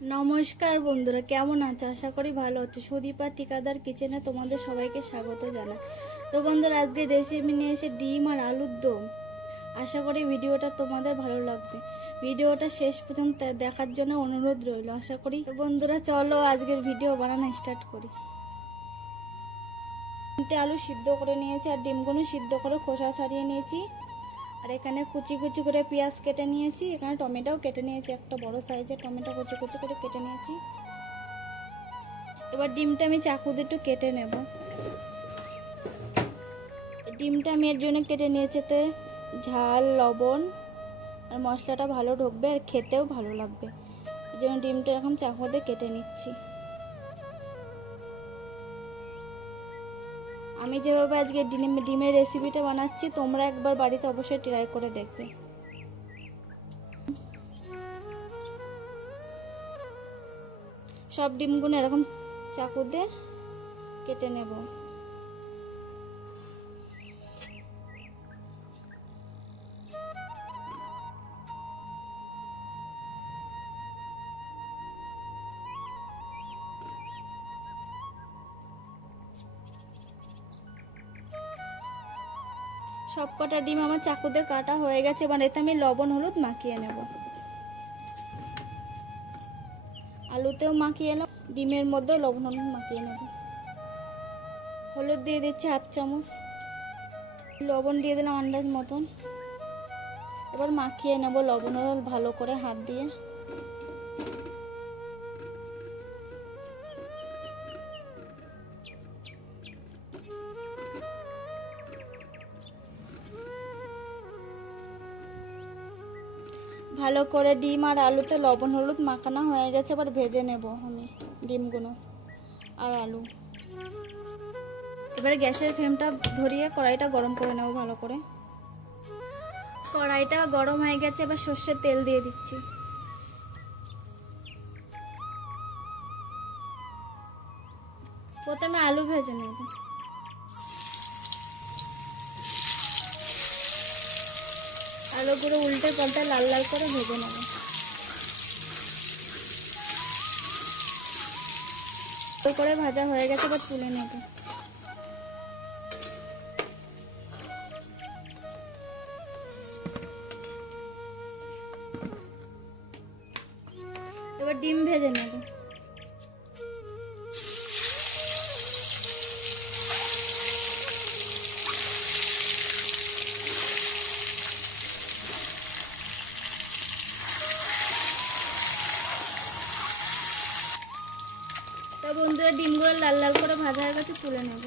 নমস্কার বন্ধুরা, কেমন আছো? আশা করি ভালো হচ্ছে সুদীপা ঠিকাদার কিচেনে তোমাদের সবাইকে স্বাগত জানা তো বন্ধুরা, আজকে রেসিপি নিয়ে এসে ডিম আর আলুর দম। আশা করি ভিডিওটা তোমাদের ভালো লাগবে। ভিডিওটা শেষ পর্যন্ত দেখার জন্য অনুরোধ রইল। আশা করি বন্ধুরা, চলো আজকের ভিডিও বানানো স্টার্ট করি। তিনটে আলু সিদ্ধ করে নিয়েছি আর ডিমগুলো সিদ্ধ করে খোসা ছাড়িয়ে নিয়েছি। আর এখানে কুচি কুচি করে পেঁয়াজ কেটে নিয়েছি। এখানে টমেটোও কেটে নিয়েছি, একটা বড় সাইজের টমেটো কুচি কুচি করে কেটে নিয়েছি। এবার ডিমটা আমি চাকু দিয়ে একটু কেটে নেব। ডিমটা আমি এর জন্য কেটে নিয়েছি এতে ঝাল, লবণ আর মশলাটা ভালো ঢুকবে আর খেতেও ভালো লাগবে। জন্য ডিমটা এখন চাকু দিয়ে কেটে নিচ্ছি। আমি যেভাবে আজকে ডিম, ডিমের রেসিপিটা বানাচ্ছি, তোমরা একবার বাড়িতে অবশ্যই ট্রাই করে দেখবে। সব ডিমগুলো এরকম চাকু দিয়ে কেটে নেব। সব কটা ডিম আমার চাকুতে কাটা হয়ে গেছে, এবার এতে আমি লবণ, হলুদ মাখিয়ে নেব। আলুতেও মাখিয়ে এলাম, ডিমের মধ্যেও লবণ, হলুদ মাখিয়ে নেব। হলুদ দিয়ে দিচ্ছি হাফ চামচ। লবণ দিয়ে দিলাম আন্দাজ মতন। এবার মাখিয়ে নেব লবণ, হলুদ ভালো করে হাত দিয়ে। ভালো করে ডিম আর আলুতে লবণ, হলুদ মাখানো হয়ে গেছে, এবার ভেজে নেব আমি ডিমগুলো আর আলু। এবারে গ্যাসের ফ্লেমটা ধরিয়ে কড়াইটা গরম করে নেব ভালো করে। কড়াইটা গরম হয়ে গেছে, এবার সর্ষের তেল দিয়ে দিচ্ছি। প্রথমে আলু ভেজে নেব। আলুগুলো উল্টে পাল্টে লাল লাল করে ভেজে নেব। ভালো করে ভাজা হয়ে গেছে, এবার তুলে নেব। এবার ডিম ভেজে নেব। তা বন্ধুরা ডিমগুলো লাল লাল করে ভাজা হয়ে গেছে, তুলে নেব।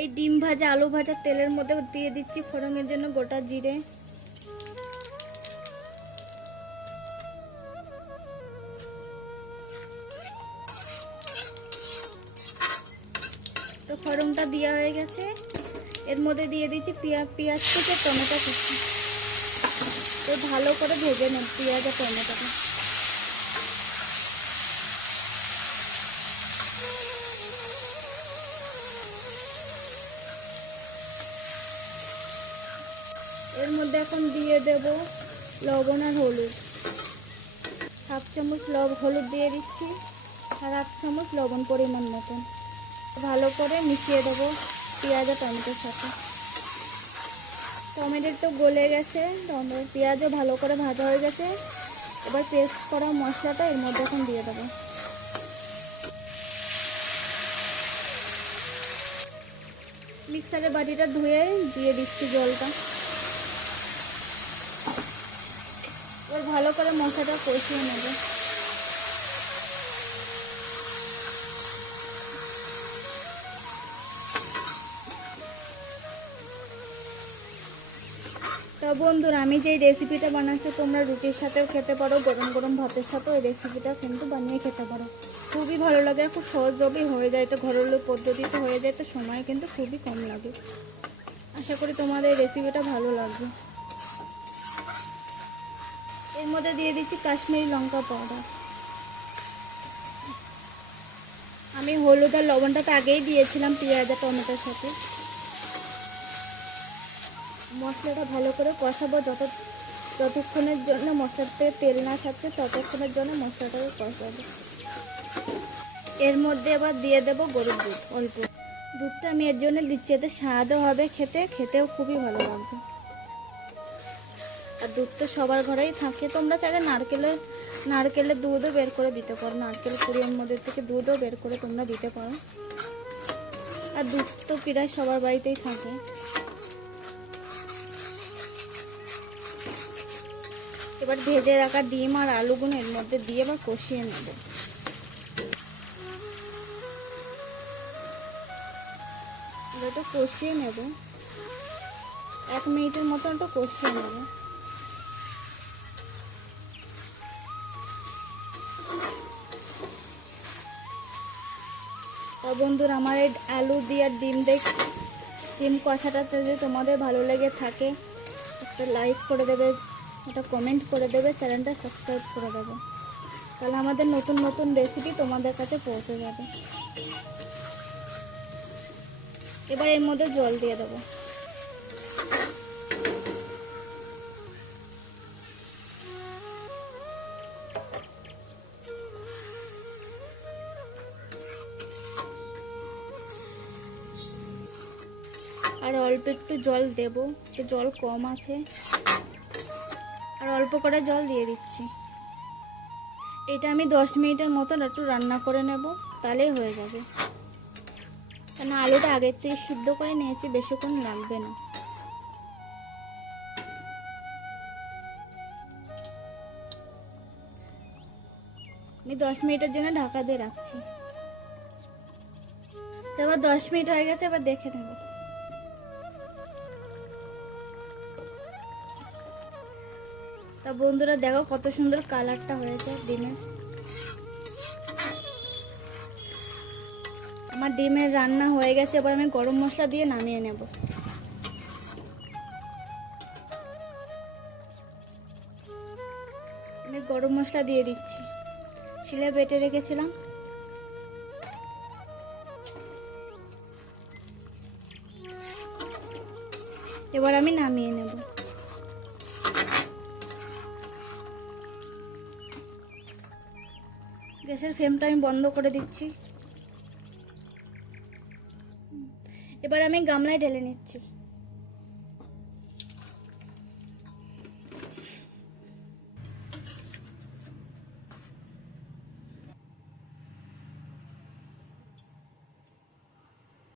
এই ডিম ভাজা, আলু ভাজা তেলের মধ্যে দিয়ে দিচ্ছি ফোড়নের জন্য গোটা জিরে। তো ফোড়নটা দেওয়া হয়ে গেছে। এর মধ্যে দিয়ে দিচ্ছি পেঁয়াজ পেঁয়াজ থেকে টমেটো কুচি। তো ভালো করে ভেজে নেব পেঁয়াজ আর টমেটোটা এর মধ্যে এখন দিয়ে দেব লবণ আর হলুদ। হাফ চামচ লব হলুদ দিয়ে দিচ্ছি। আর হাফ চামচ লবণ পরিমাণ মতন। ভালো করে মিশিয়ে দেবো। পেঁয়াজ আর টমেটোর সাথে। টমেটোর তো গলে গেছে টমেটো পেঁয়াজও ভালো করে ভাজা হয়ে গেছে। এবার পেস্ট করা মশলাটা এর মধ্যে এখন দিয়ে দেবো। মিক্সারের বাটিটা ধুয়ে দিয়ে দিচ্ছি জলটা। এবার ভালো করে মশলাটা কষিয়ে নেবে। তা বন্ধুরা, আমি যে রেসিপিটা বানাচ্ছি, তোমরা রুটির সাথেও খেতে পারো, গরম গরম ভাতের সাথেও এই রেসিপিটা কিন্তু বানিয়ে খেতে পারো। খুবই ভালো লাগে আর খুব সহজভাবেই হয়ে যায় তো ঘরের পদ্ধতিতে হয়ে যায়, তো সময় কিন্তু খুবই কম লাগে। আশা করি তোমাদের এই রেসিপিটা ভালো লাগবে। এর মধ্যে দিয়ে দিচ্ছি কাশ্মীরি লঙ্কা পাউডার আমি হলুদ আর লবণটা তো আগেই দিয়েছিলাম, পেঁয়াজ আর টমেটোর সাথে। মশলাটা ভালো করে কষাবো যত, যতক্ষণের জন্য মশলাতে তেল না থাকছে, ততক্ষণের জন্য মশলাটাকে কষাবো। এর মধ্যে এবার দিয়ে দেবো গরুর দুধ, অল্প। দুধটা আমি এর জন্য দিচ্ছি, এতে স্বাদও হবে খেতে, খেতেও খুবই ভালো লাগবে। আর দুধ তো সবার ঘরেই থাকে, তোমরা চাইলে নারকেলের নারকেলের দুধও বের করে দিতে পারো, নারকেল কুড়ির মধ্যে থেকে দুধও বের করে তোমরা দিতে পারো। আর দুধ তো প্রায় সবার বাড়িতেই থাকে। এবার ভেজে রাখা ডিম আর আলুগুলো এর মধ্যে দিয়ে এবার কষিয়ে নেব। কষিয়ে নেব। এক মিনিটের মতো একটু কষিয়ে নেব। বন্ধুরা, আমার এই আলু দিয়ে ডিম দেখ ডিম কষাটাতে যদি তোমাদের ভালো লেগে থাকে, একটা লাইক করে দেবে। একটা কমেন্ট করে দেবে চ্যানেলটা সাবস্ক্রাইব করে দেবে। তাহলে আমাদের নতুন নতুন রেসিপি তোমাদের কাছে পৌঁছে যাবে। এবার এর মধ্যে জল দিয়ে দেবো। আর অল্প একটু জল দেব তো জল কম আছে। আর অল্প করে জল দিয়ে দিচ্ছি। এটা আমি দশ মিনিটের মতন একটু রান্না করে নেব, তাহলেই হয়ে যাবে। কেন আলুটা আগের থেকে সিদ্ধ করে নিয়েছি, বেশিক্ষণ লাগবে না। আমি দশ মিনিটের জন্য ঢাকা দিয়ে রাখছি। তো এবার দশ মিনিট হয়ে গেছে, এবার দেখে নেব। তা বন্ধুরা দেখো কত সুন্দর কালারটা হয়েছে ডিমের আমার ডিমের রান্না হয়ে গেছে, এবার আমি গরম মশলা দিয়ে নামিয়ে নেব। আমি গরম মশলা দিয়ে দিচ্ছি। শিলে বেটে রেখেছিলাম। এবার আমি নামিয়ে নেব। গ্যাসের ফ্লেমটা আমি বন্ধ করে দিচ্ছি। এবার আমি গামলায় ঢেলে নিচ্ছি।